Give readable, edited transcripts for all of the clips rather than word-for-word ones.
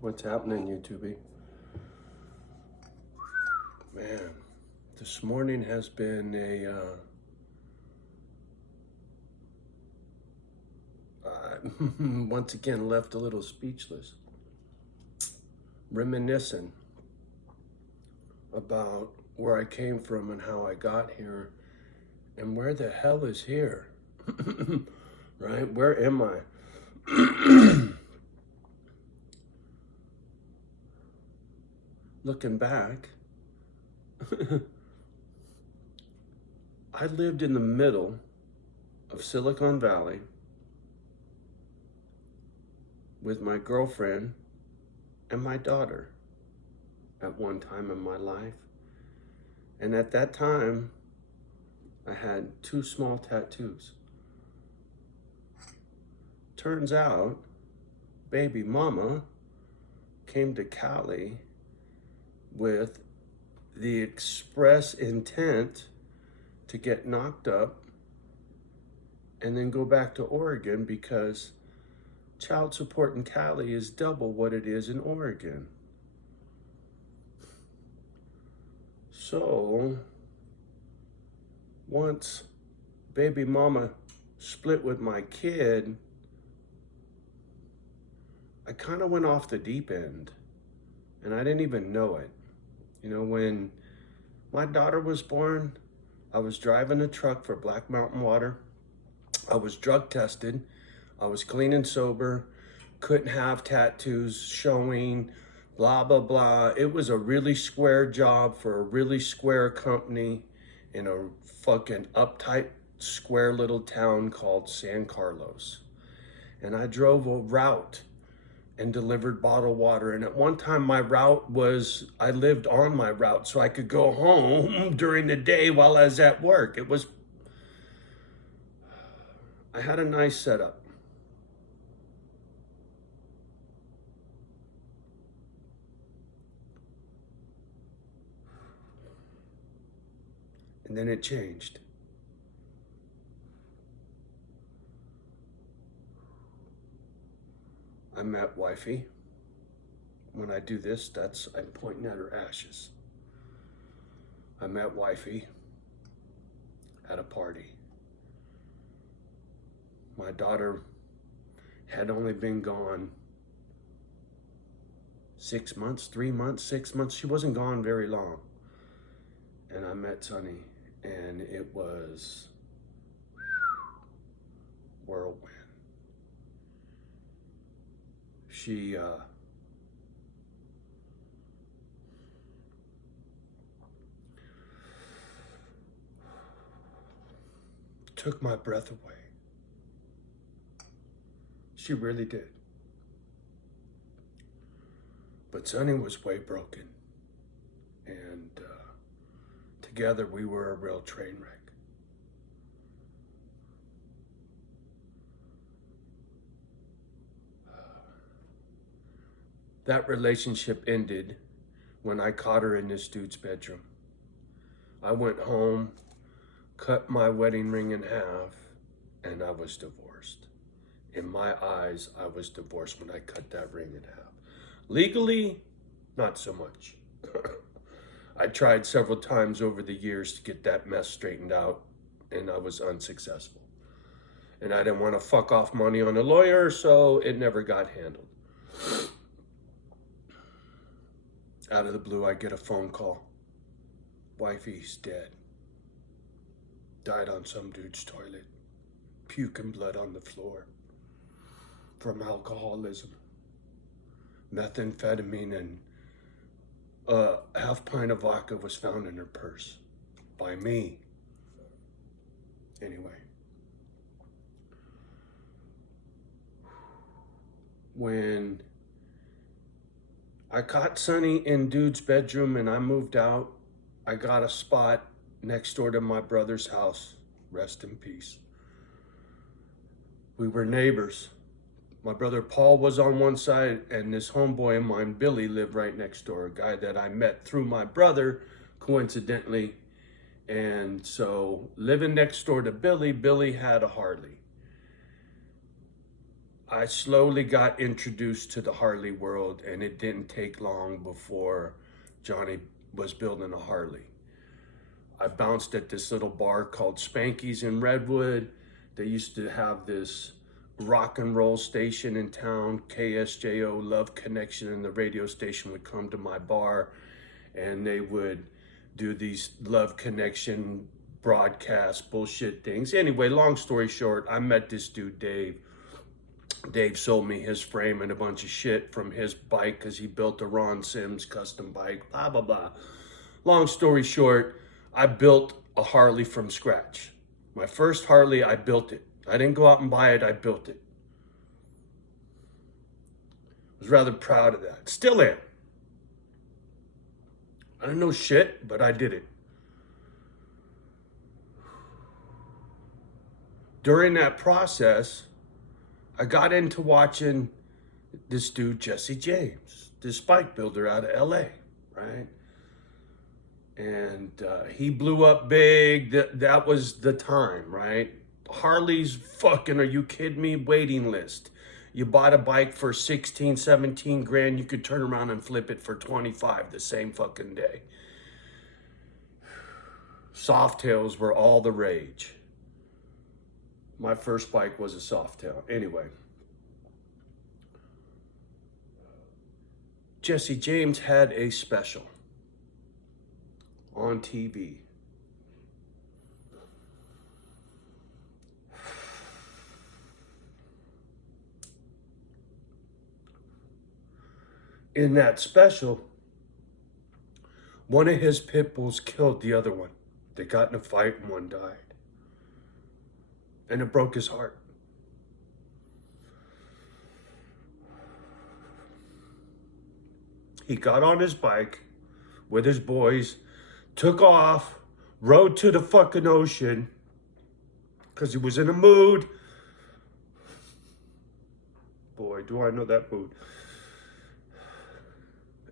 What's happening, YouTube? Man, this morning has been once again left a little speechless, reminiscing about where I came from and how I got here and where the hell is here, right? Where am I? Looking back, I lived in the middle of Silicon Valley with my girlfriend and my daughter at one time in my life. And at that time, I had 2 small tattoos. Turns out, baby mama came to Cali with the express intent to get knocked up and then go back to Oregon because child support in Cali is double what it is in Oregon. So, once baby mama split with my kid, I kind of went off the deep end and I didn't even know it. You know, when my daughter was born, I was driving a truck for Black Mountain Water. I was drug tested. I was clean and sober, couldn't have tattoos showing, blah, blah, blah. It was a really square job for a really square company in a fucking uptight, square little town called San Carlos. And I drove a route and delivered bottled water. And at one time my route was, I lived on my route so I could go home during the day while I was at work. I had a nice setup. And then it changed. I met wifey. When I do this, I'm pointing at her ashes. I met wifey at a party. My daughter had only been gone 6 months, 3 months, 6 months. She wasn't gone very long. And I met Sonny, and it was whirlwind. She took my breath away. She really did. But Sonny was way broken. And together we were a real train wreck. That relationship ended when I caught her in this dude's bedroom. I went home, cut my wedding ring in half, and I was divorced. In my eyes, I was divorced when I cut that ring in half. Legally, not so much. I tried several times over the years to get that mess straightened out, and I was unsuccessful. And I didn't want to fuck off money on a lawyer, so it never got handled. Out of the blue, I get a phone call. Wifey's dead. Died on some dude's toilet. Puking blood on the floor. From alcoholism. Methamphetamine and a half pint of vodka was found in her purse. By me. Anyway. When I caught Sonny in dude's bedroom and I moved out, I got a spot next door to my brother's house. Rest in peace. We were neighbors. My brother Paul was on one side and this homeboy of mine, Billy, lived right next door. A guy that I met through my brother, coincidentally. And so living next door to Billy, Billy had a Harley. I slowly got introduced to the Harley world, and it didn't take long before Johnny was building a Harley. I bounced at this little bar called Spanky's in Redwood. They used to have this rock and roll station in town, KSJO Love Connection, and the radio station would come to my bar and they would do these Love Connection broadcast bullshit things. Anyway, long story short, I met this dude, Dave. Dave sold me his frame and a bunch of shit from his bike because he built a Ron Sims custom bike, blah, blah, blah. Long story short, I built a Harley from scratch. My first Harley, I built it. I didn't go out and buy it, I built it. I was rather proud of that. Still am. I didn't know shit, but I did it. During that process, I got into watching this dude, Jesse James, this bike builder out of LA, right? And he blew up big. That was the time, right? Harley's fucking, are you kidding me? Waiting list. You bought a bike for 16, 17 grand, you could turn around and flip it for 25 the same fucking day. Softails were all the rage. My first bike was a Softail. Anyway. Jesse James had a special on TV. In that special, one of his pit bulls killed the other one. They got in a fight and one died. And it broke his heart. He got on his bike with his boys, took off, rode to the fucking ocean because he was in a mood. Boy, do I know that mood.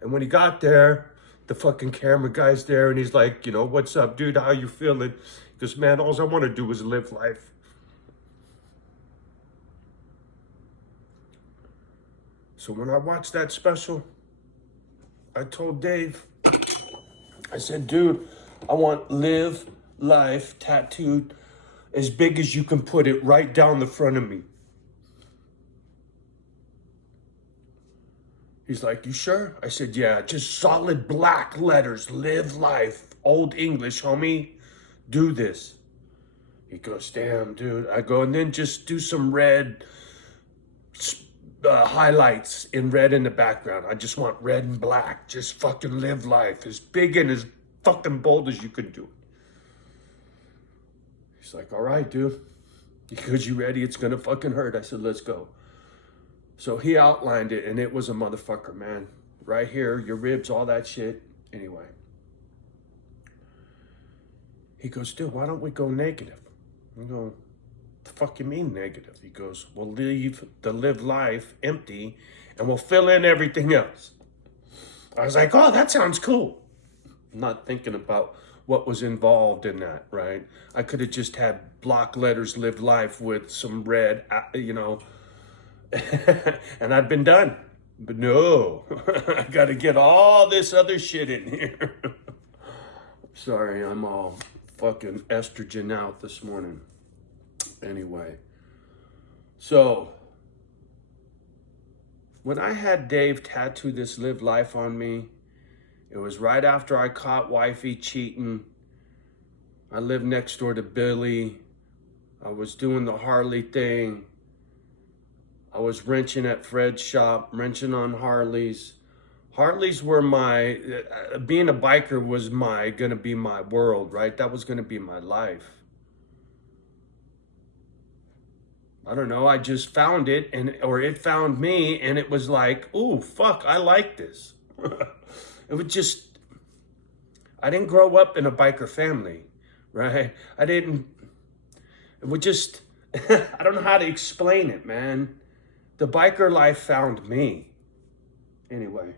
And when he got there, the fucking camera guy's there and he's like, you know, what's up, dude? How you feeling? He goes, man, all I want to do is live life. So when I watched that special, I told Dave, I said, dude, I want live life tattooed as big as you can put it right down the front of me. He's like, you sure? I said, yeah, just solid black letters, live life, old English, homie, do this. He goes, damn, dude. I go, and then just do some red highlights in red in the background. I just want red and black. Just fucking live life as big and as fucking bold as you can do it. He's like, all right, dude. He goes, you ready? It's gonna fucking hurt. I said, let's go. So he outlined it, and it was a motherfucker, man. Right here, your ribs, all that shit. Anyway. He goes, dude, why don't we go negative? I go, the fuck you mean negative? He goes, we'll leave the live life empty and we'll fill in everything else. I was like, oh, that sounds cool. I'm not thinking about what was involved in that, right? I could have just had block letters, live life with some red, you know, and I'd been done. But no, I got to get all this other shit in here. Sorry, I'm all fucking estrogen out this morning. Anyway, so when I had Dave tattoo this live life on me, it was right after I caught wifey cheating. I lived next door to Billy. I was doing the Harley thing. I was wrenching at Fred's shop, wrenching on Harleys. Harleys were my, being a biker was gonna be my world, right? That was gonna be my life. I don't know, I just found it, or it found me, and it was like, ooh, fuck, I like this. It was just, I didn't grow up in a biker family, right? It would just, I don't know how to explain it, man. The biker life found me. Anyway.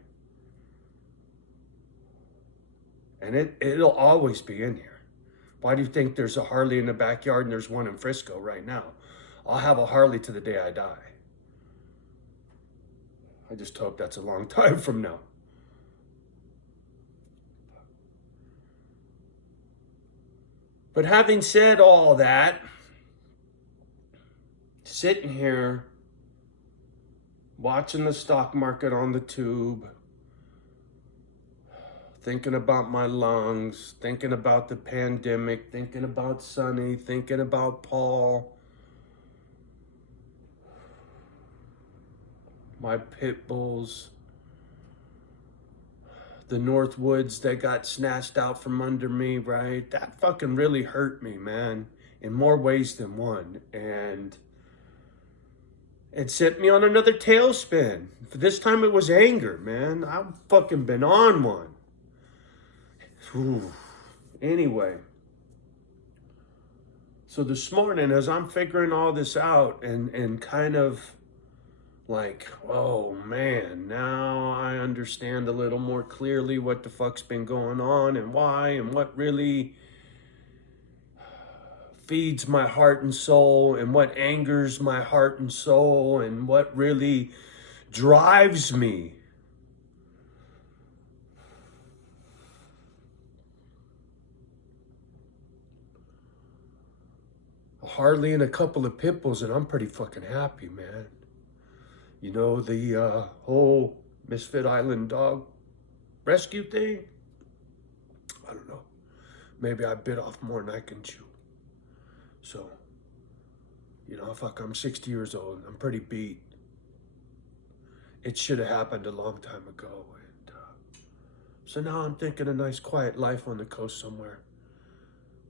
And it'll always be in here. Why do you think there's a Harley in the backyard and there's one in Frisco right now? I'll have a Harley to the day I die. I just hope that's a long time from now. But having said all that, sitting here watching the stock market on the tube, thinking about my lungs, thinking about the pandemic, thinking about Sonny, thinking about Paul, my pit bulls, the Northwoods that got snatched out from under me, right? That fucking really hurt me, man, in more ways than one. And it sent me on another tailspin. This time it was anger, man. I've fucking been on one. Whew. Anyway, so this morning as I'm figuring all this out and kind of like, oh man, now I understand a little more clearly what the fuck's been going on and why and what really feeds my heart and soul and what angers my heart and soul and what really drives me. Harley and a couple of pit bulls and I'm pretty fucking happy, man. You know, the whole Misfit Island dog rescue thing? I don't know. Maybe I bit off more than I can chew. So, you know, fuck, I'm 60 years old. I'm pretty beat. It should have happened a long time ago. And so now I'm thinking a nice quiet life on the coast somewhere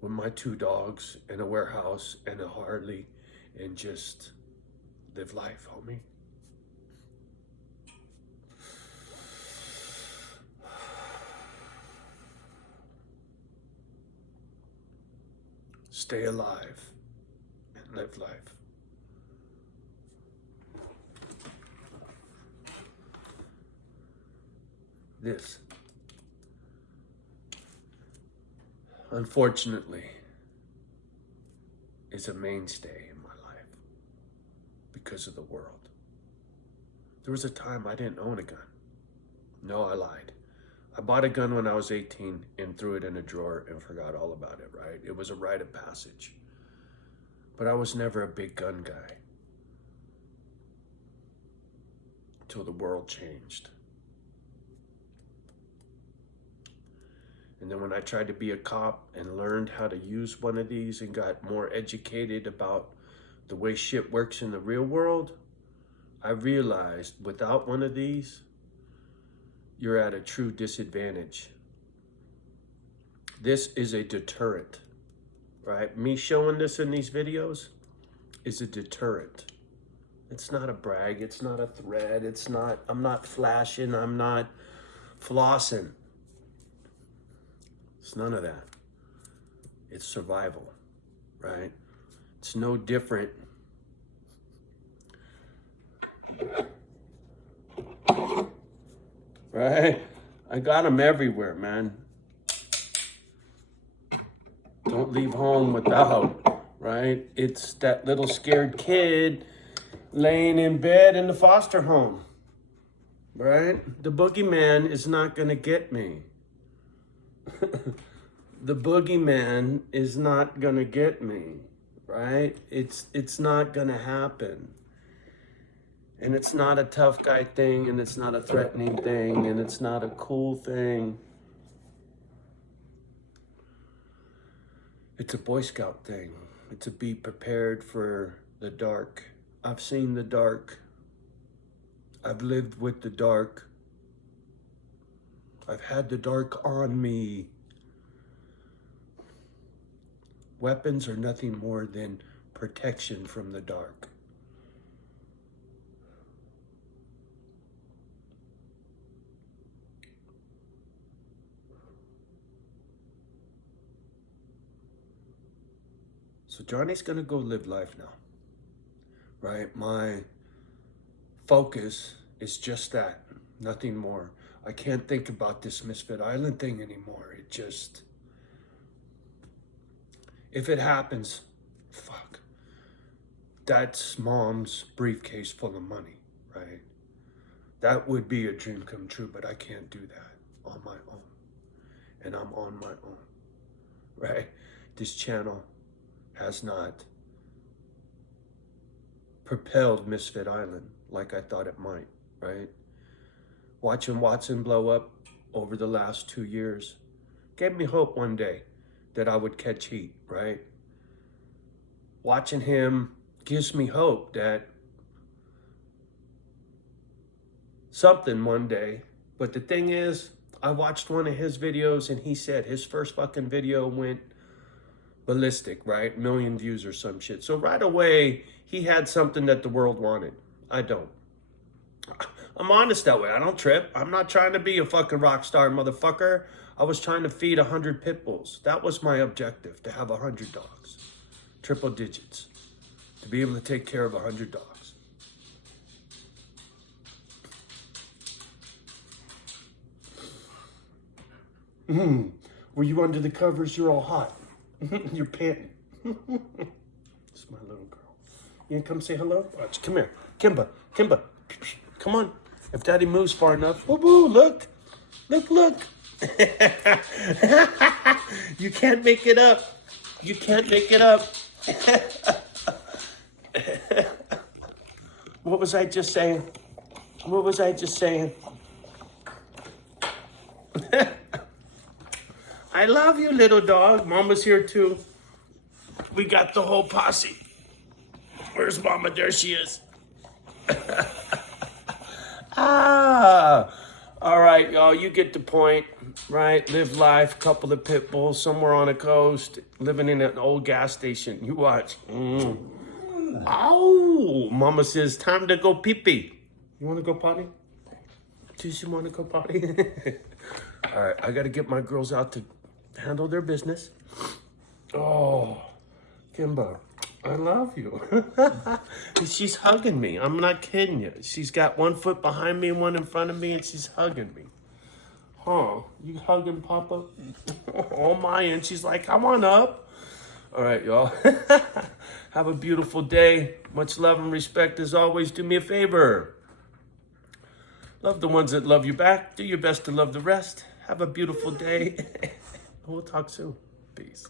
with my 2 dogs and a warehouse and a Harley and just live life, homie. Stay alive and live life. This, unfortunately, is a mainstay in my life because of the world. There was a time I didn't own a gun. No, I lied. I bought a gun when I was 18 and threw it in a drawer and forgot all about it, right? It was a rite of passage. But I was never a big gun guy until the world changed. And then when I tried to be a cop and learned how to use one of these and got more educated about the way shit works in the real world, I realized without one of these, you're at a true disadvantage. This is a deterrent, right? Me showing this in these videos is a deterrent. It's not a brag, it's not a threat, I'm not flashing, I'm not flossing. It's none of that. It's survival, right? It's no different. Right? I got them everywhere, man. Don't leave home without, right? It's that little scared kid laying in bed in the foster home, right? The boogeyman is not gonna get me. The boogeyman is not gonna get me, right? It's not gonna happen. And it's not a tough guy thing, and it's not a threatening thing, and it's not a cool thing. It's a Boy Scout thing. It's a be prepared for the dark. I've seen the dark. I've lived with the dark. I've had the dark on me. Weapons are nothing more than protection from the dark. So Johnny's gonna go live life now, right? My focus is just that, nothing more. I can't think about this Misfit Island thing anymore. It just, if it happens, fuck. That's mom's briefcase full of money, right? That would be a dream come true, but I can't do that on my own. And I'm on my own, right? This channel has not propelled Misfit Island like I thought it might, right? Watching Watson blow up over the last 2 years gave me hope one day that I would catch heat, right? Watching him gives me hope that something one day. But the thing is, I watched one of his videos and he said his first fucking video went ballistic, right? 1 million views or some shit. So right away, he had something that the world wanted. I don't. I'm honest that way. I don't trip. I'm not trying to be a fucking rock star, motherfucker. I was trying to feed 100 pit bulls. That was my objective, to have 100 dogs. Triple digits. To be able to take care of 100 dogs. Were you under the covers? You're all hot. You're panting. It's my little girl. You gonna come say hello? Watch, come here. Kimba. Come on. If Daddy moves far enough. Woo-woo, look. Look. You can't make it up. You can't make it up. What was I just saying? I love you, little dog. Mama's here too. We got the whole posse. Where's Mama? There she is. All right, y'all, you get the point, right? Live life, couple of pit bulls, somewhere on the coast, living in an old gas station. You watch. Ow! Mama says, time to go pee-pee. You want to go potty? Do you want to go potty? All right, I got to get my girls out to handle their business. Oh, Kimba, I love you. She's hugging me. I'm not kidding you. She's got 1 foot behind me and 1 in front of me, and she's hugging me. Huh? You hugging Papa? Oh my, and she's like, come on up. All right, y'all. Have a beautiful day. Much love and respect as always. Do me a favor. Love the ones that love you back. Do your best to love the rest. Have a beautiful day. We'll talk soon. Peace.